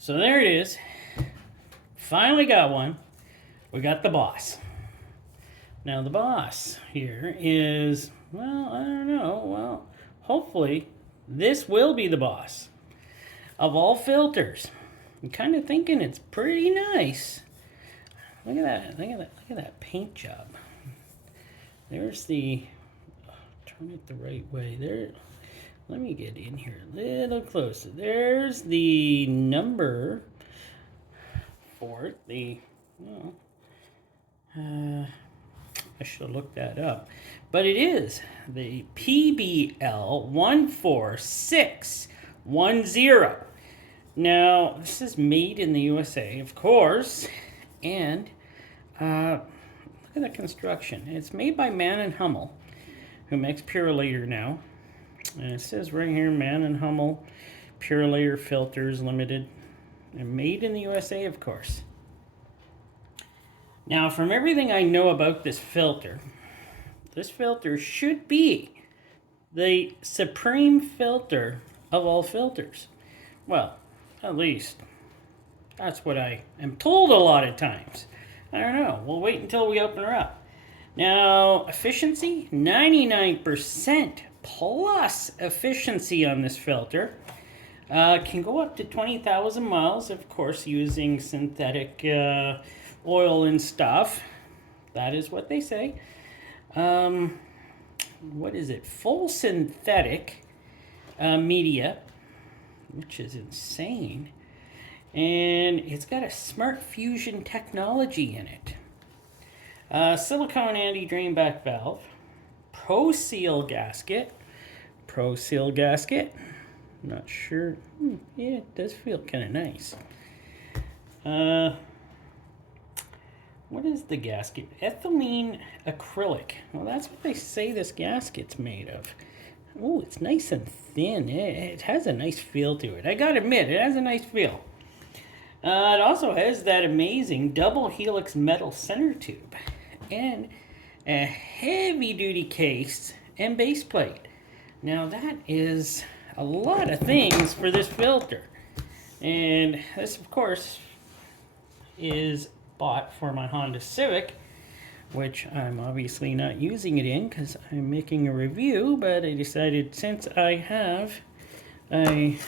So there it is. Finally got one. We got the Boss. Now the Boss here is, well, I don't know. Well, hopefully this will be the Boss of all filters. I'm kind of thinking it's pretty nice. Look at that. Look at that paint job. There's the, turn it the right way. There. Let me get in here a little closer. There's the number for it. The, well, I should have looked that up. But it is the PBL 14610. Now, this is made in the USA, of course. And look at the construction. It's made by Man and Hummel, who makes Purolator now. And it says right here, Man and Hummel Purolator Filters Limited. And made in the USA, of course. Now, from everything I know about this filter should be the supreme filter of all filters. Well, at least that's what I am told a lot of times. I don't know. We'll wait until we open her up. Now, efficiency, 99% plus efficiency on this filter. Can go up to 20,000 miles, of course, using synthetic oil and stuff. That is what they say. What is it? Full synthetic media, which is insane. And it's got a smart fusion technology in it. Silicone anti-drain back valve. Pro Seal gasket. Not sure. Yeah, it does feel kind of nice. What is the gasket? Ethylene acrylic. Well, that's what they say this gasket's made of. Oh, it's nice and thin. It has a nice feel to it. I gotta admit, it has a nice feel. It also has that amazing double helix metal center tube and a heavy-duty case and base plate. Now that is a lot of things for this filter. And this, of course, is bought for my Honda Civic, which I'm obviously not using it in because I'm making a review, but I decided since I have a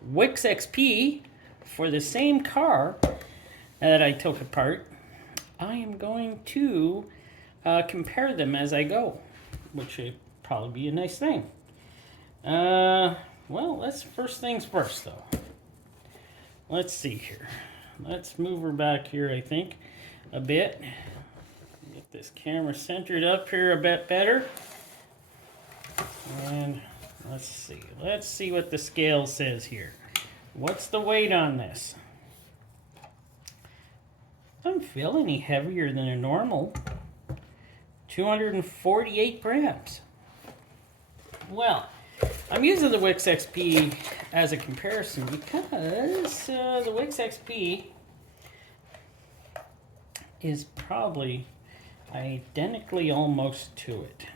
Wix XP for the same car that I took apart, I am going to compare them as I go, which would probably be a nice thing. Well, let's first things first, though. Let's see here. Let's move her back here, I think, a bit. Get this camera centered up here a bit better. And let's see. Let's see what the scale says here. What's the weight on this? Doesn't feel any heavier than a normal. 248 grams. Well, I'm using the Wix XP as a comparison because the Wix XP is probably identically almost to it,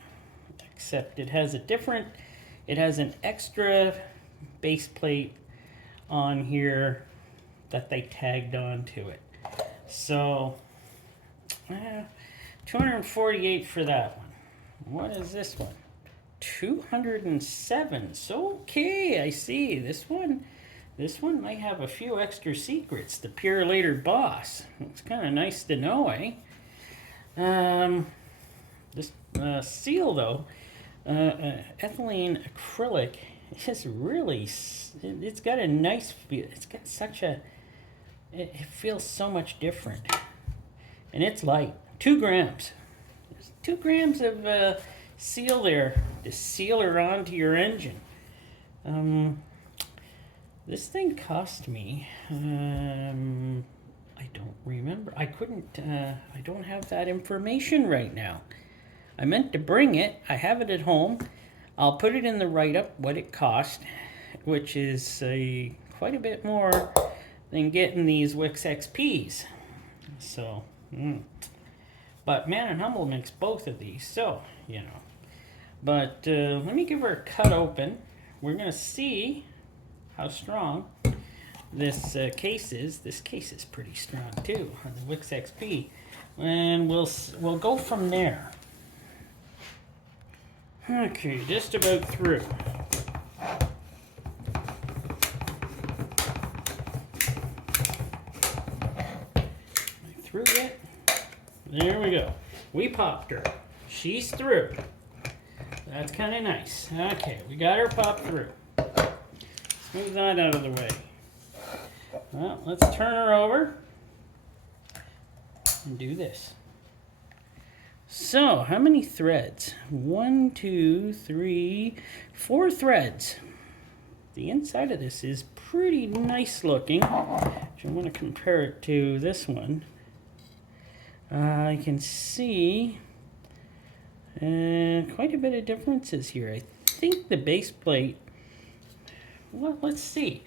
except it has an extra base plate on here that they tagged onto it. So 248 for that one. What is this one? 207. So okay, I see. This one might have a few extra secrets. The Purolator BOSS. It's kind of nice to know, eh? This seal though, ethylene acrylic, is really. It's got a nice feel. It's got such a. It feels so much different, and it's light. 2 grams. There's 2 grams of seal there to seal her onto your engine. This thing cost me. I don't remember. I don't have that information right now. I meant to bring it. I have it at home. I'll put it in the write-up what it cost, which is quite a bit more than getting these Wix XPs. So, but Man and Hummel makes both of these, so you know. But let me give her a cut open. We're gonna see how strong. this case is. This case is pretty strong too on the Wix XP, and we'll go from there. Okay, just about through. Through it. There we go. We popped her. She's through. That's kind of nice. Okay, we got her popped through. Let's move that out of the way. Well, let's turn her over and do this. So, how many threads? 1, 2, 3, 4 threads. The inside of this is pretty nice looking. If you want to compare it to this one, I can see quite a bit of differences here. I think the base plate, well, let's see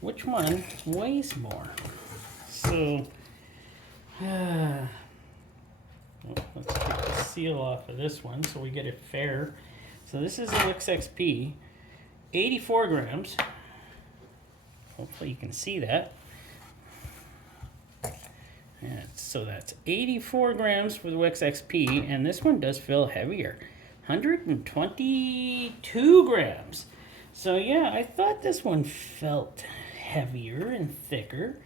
which one weighs more. So, let's take the seal off of this one so we get it fair. So this is a Wix XP, 84 grams. Hopefully you can see that. Yeah, so that's 84 grams for the Wix XP, and this one does feel heavier, 122 grams. So yeah, I thought this one felt heavier and thicker.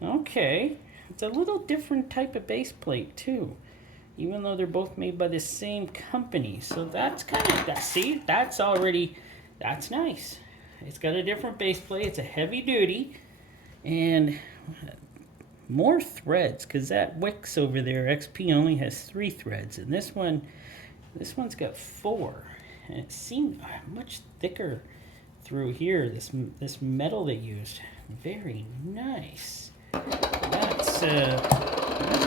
Okay, it's a little different type of base plate too, even though they're both made by the same company. So that's kind of, see, that's nice. It's got a different base plate. It's a heavy duty, and more threads, because that Wix over there, XP, only has 3 threads, and this one's got 4, and it seemed much thicker through here. This metal they used, very nice. That's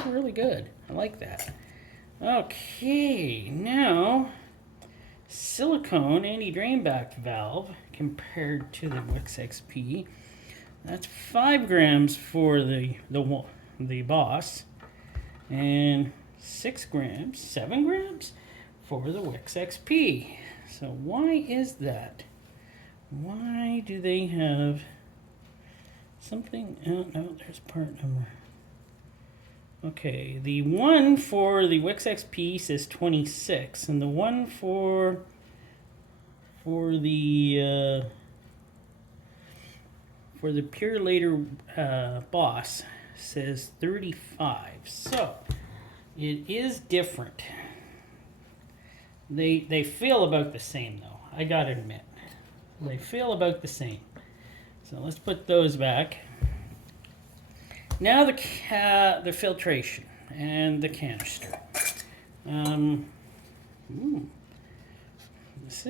really good. I like that. Okay, now silicone anti-drain back valve compared to the Wix XP. That's 5 grams for the Boss, and 7 grams for the Wix XP. So why is that? Why do they have something? Oh, no, there's part number. Okay, the one for the Wix XP says 26, and the one for the Purolator Boss says 35. So it is different. They feel about the same though. I gotta admit, they feel about the same. So let's put those back. Now the filtration and the canister. This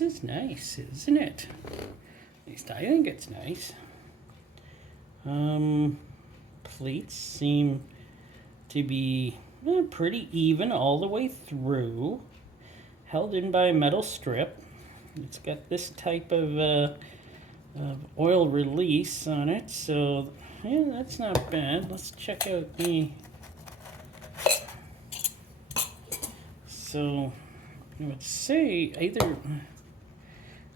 is nice, isn't it? At least I think it's nice. Pleats seem to be pretty even all the way through, held in by a metal strip. It's got this type of oil release on it, so yeah, that's not bad. Let's check out the. So I would say either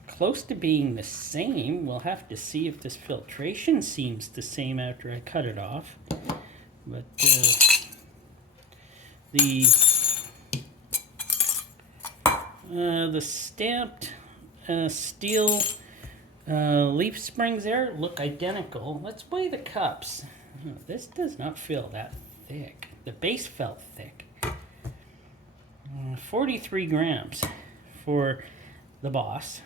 close to being the same. We'll have to see if this filtration seems the same after I cut it off. But the stamped steel leaf springs there look identical. Let's weigh the cups. This does not feel that thick. The base felt thick. 43 grams for the Boss.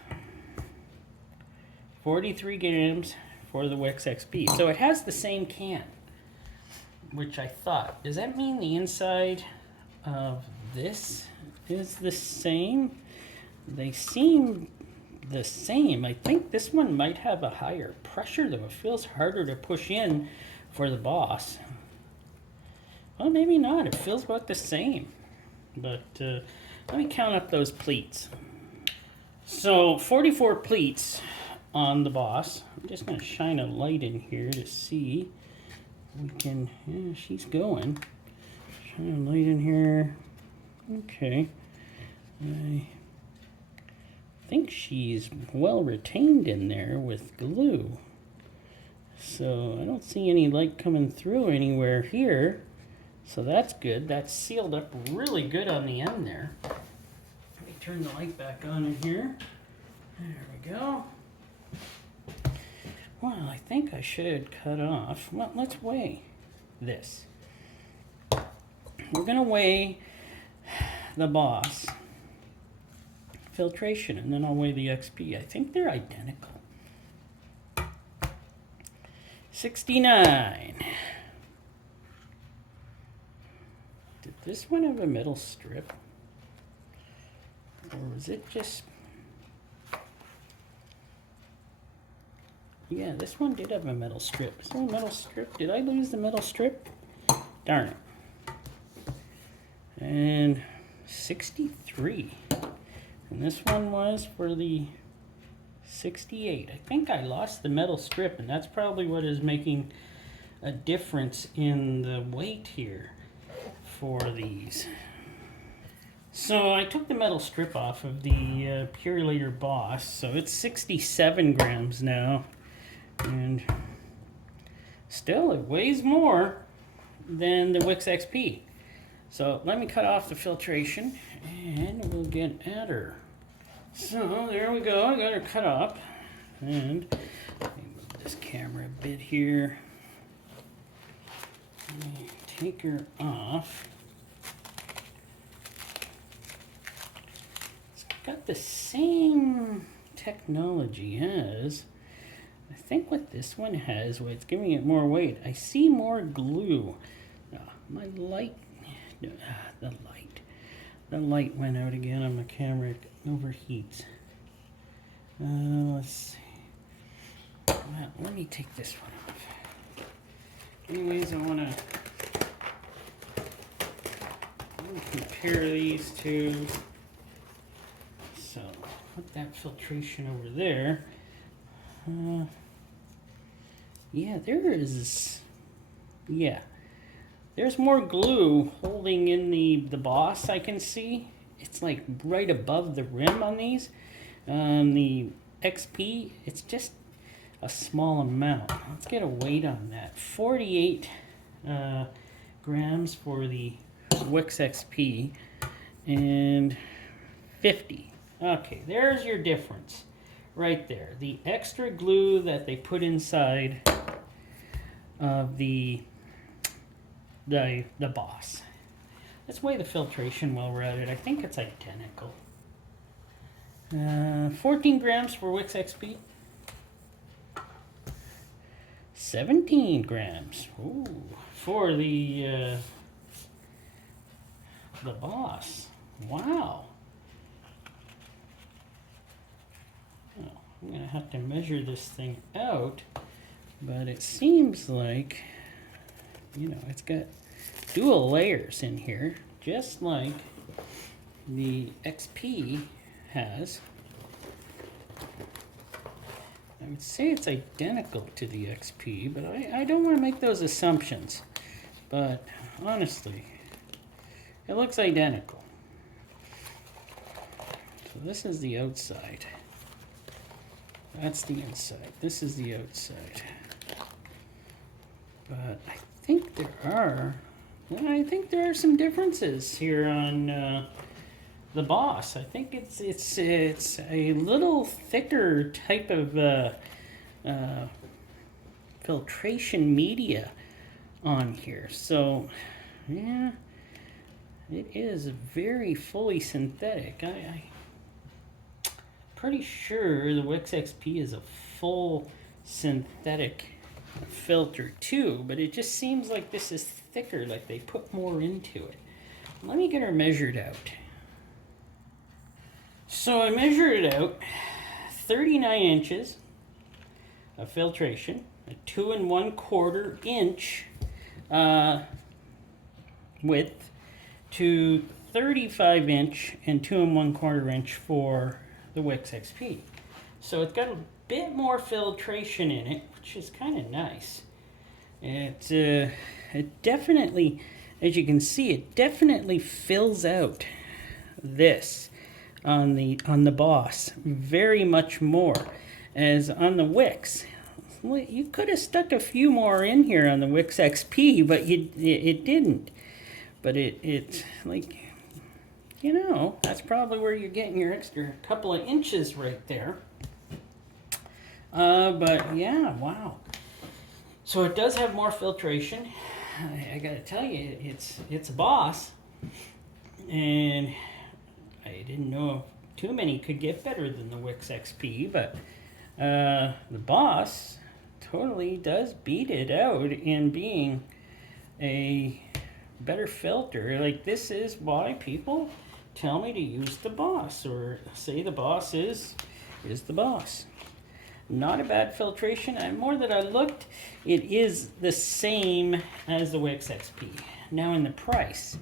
43 grams for the Wix XP. So it has the same can, which I thought. Does that mean the inside of this is the same? They seem the same. I think this one might have a higher pressure though. It feels harder to push in for the Boss. Well, maybe not. It feels about the same. But let me count up those pleats. So 44 pleats on the Boss. I'm just going to shine a light in here to see. We can, yeah, she's going. Shine a light in here. Okay. I think she's well retained in there with glue. So I don't see any light coming through anywhere here. So that's good. That's sealed up really good on the end there. Let me turn the light back on in here. There we go. Well, I think I should cut off. Well, let's weigh this. We're going to weigh the Boss filtration, and then I'll weigh the XP. I think they're identical. 69. Did this one have a metal strip? Or was it just... Yeah, this one did have a metal strip. Is there a metal strip? Did I lose the metal strip? Darn it. And 63. And this one was for the 68. I think I lost the metal strip, and that's probably what is making a difference in the weight here for these. So I took the metal strip off of the Purolator BOSS, so it's 67 grams now. And still, it weighs more than the Wix XP. So let me cut off the filtration and we'll get at her. So there we go, I got her cut up. And let me move this camera a bit here. Let me take her off. It's got the same technology as, I think what this one has, where it's giving it more weight. I see more glue. My light, the light went out again on my camera. It overheats. Let's see. Well, let me take this one off. Anyways, I want to compare these two. So put that filtration over there. Yeah, there is. Yeah, there's more glue holding in the Boss. I can see it's like right above the rim on these. The XP, it's just a small amount. Let's get a weight on that. 48 grams for the Wix XP and 50. Okay, there's your difference right there. The extra glue that they put inside of the Boss. Let's weigh the filtration while we're at it. I think it's identical. 14 grams for Wix XP. 17 grams. Ooh, for the Boss. Wow. Oh, I'm gonna have to measure this thing out, but it seems like, you know, it's got dual layers in here, just like the XP has. I would say it's identical to the XP, but I don't want to make those assumptions. But honestly, it looks identical. So this is the outside. That's the inside. This is the outside. But I think there are some differences here on the Boss. I think it's a little thicker type of filtration media on here. So yeah, it is very fully synthetic. I'm pretty sure the Wix XP is a full synthetic filter too, but it just seems like this is thicker, like they put more into it. Let me get her measured out. So I measured it out, 39 inches of filtration, a 2 1/4 inch width to 35 inch and 2 1/4 inch for the Wix XP. So it's got a bit more filtration in it, which is kind of nice. It definitely, as you can see, it definitely fills out this on the Boss very much more, as on the Wix. Well, you could have stuck a few more in here on the Wix XP, but it didn't. But it's like, you know, that's probably where you're getting your extra couple of inches right there. But yeah, wow. So it does have more filtration. I gotta tell you, it's a Boss, and I didn't know too many could get better than the Wix XP, but the Boss totally does beat it out in being a better filter. Like, this is why people tell me to use the Boss, or say the Boss is the Boss. Not a bad filtration. And more that I looked, it is the same as the Wix XP. Now in the price,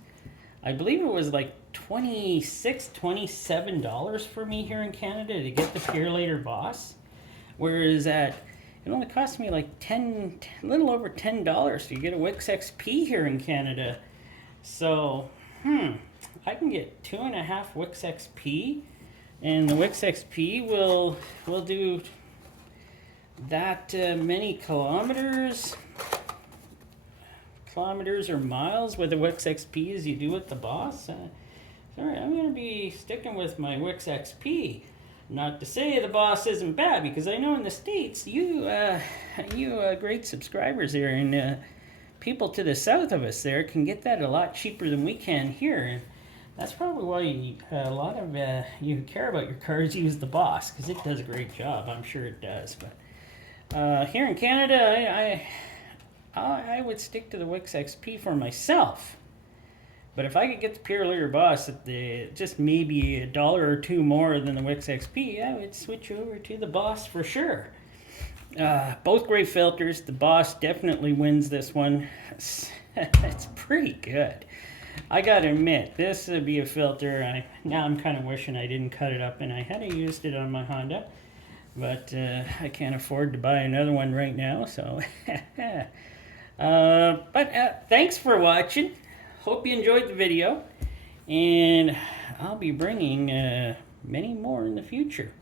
I believe it was like $26, $27 for me here in Canada to get the Purolator BOSS, whereas it only cost me like a little over $10 to get a Wix XP here in Canada. So, I can get 2.5 Wix XP, and the Wix XP will do that many kilometers or miles with the Wix XP as you do with the Boss. Sorry, I'm going to be sticking with my Wix XP. Not to say the Boss isn't bad, because I know in the States, you great subscribers there, and people to the south of us there can get that a lot cheaper than we can here. And that's probably why a lot of you who care about your cars use the Boss, because it does a great job. I'm sure it does. But here in Canada, I would stick to the Wix XP for myself. But if I could get the Purolator BOSS at just maybe $1 or $2 more than the Wix XP, I would switch over to the Boss for sure. Both great filters. The Boss definitely wins this one. It's pretty good. I gotta admit, this would be a filter. Now I'm kind of wishing I didn't cut it up, and I had used it on my Honda. But I can't afford to buy another one right now, so. But thanks for watching. Hope you enjoyed the video, and I'll be bringing many more in the future.